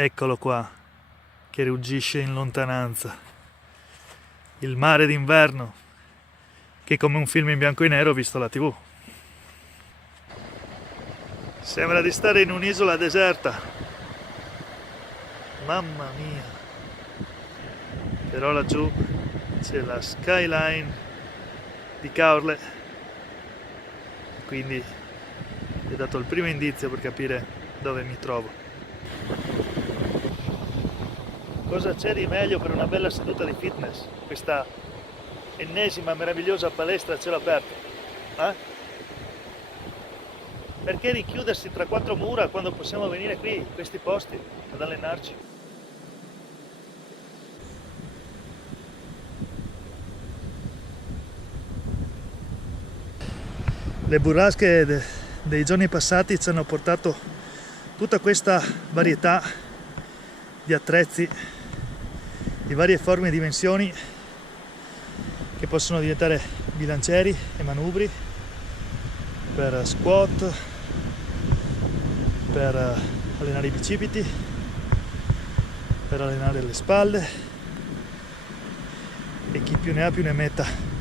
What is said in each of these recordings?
Eccolo qua, che ruggisce in lontananza. Il mare d'inverno, che come un film in bianco e nero visto alla TV. Sembra di stare in un'isola deserta. Mamma mia. Però laggiù c'è la skyline di Caorle. Quindi vi ho dato il primo indizio per capire dove mi trovo. Cosa c'è di meglio per una bella seduta di fitness? Questa ennesima meravigliosa palestra a cielo aperto. Perché richiudersi tra quattro mura quando possiamo venire qui, in questi posti, ad allenarci? Le burrasche dei giorni passati ci hanno portato tutta questa varietà di attrezzi di varie forme e dimensioni che possono diventare bilancieri e manubri per squat, per allenare i bicipiti, per allenare le spalle e chi più ne ha più ne metta.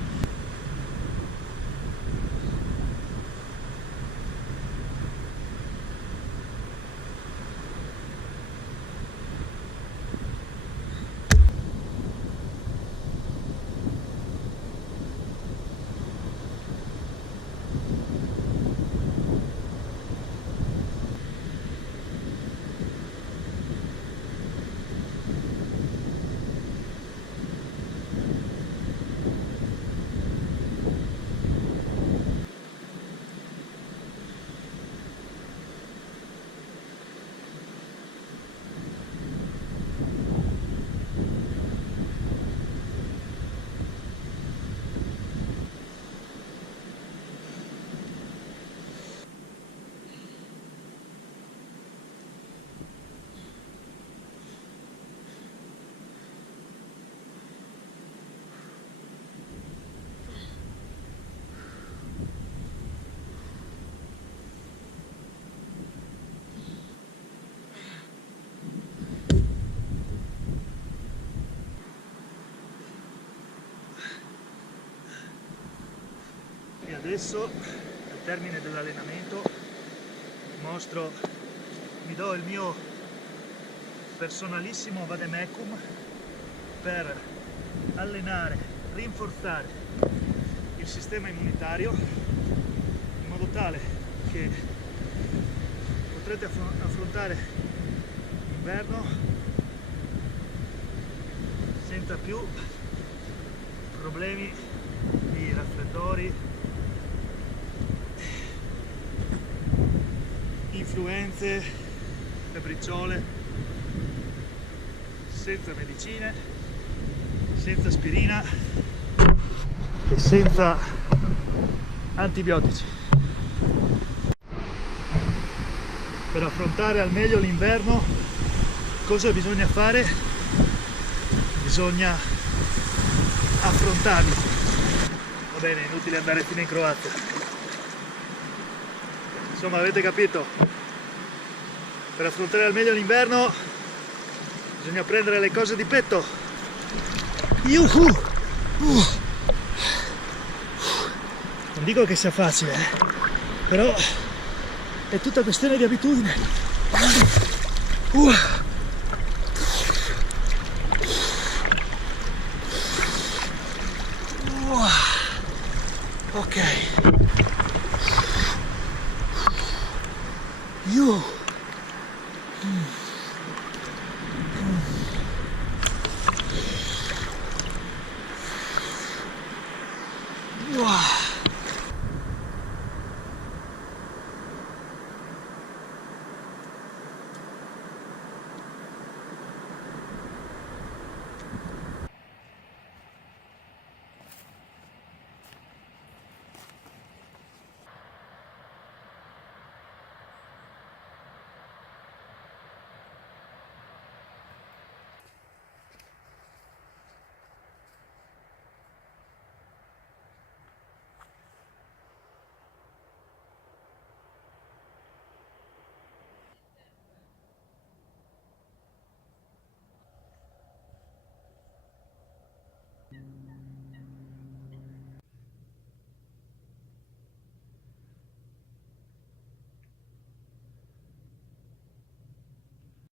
E adesso, al termine dell'allenamento, mi do il mio personalissimo vademecum per allenare, rinforzare il sistema immunitario in modo tale che potrete affrontare l'inverno senza più problemi di raffreddori, influenze, febbriciole, senza medicine, senza aspirina e senza antibiotici. Per affrontare al meglio l'inverno, cosa bisogna fare? Bisogna affrontarlo. Va bene, inutile andare fino in Croazia. Insomma, avete capito? Per affrontare al meglio l'inverno bisogna prendere le cose di petto. Non dico che sia facile, però è tutta questione di abitudine.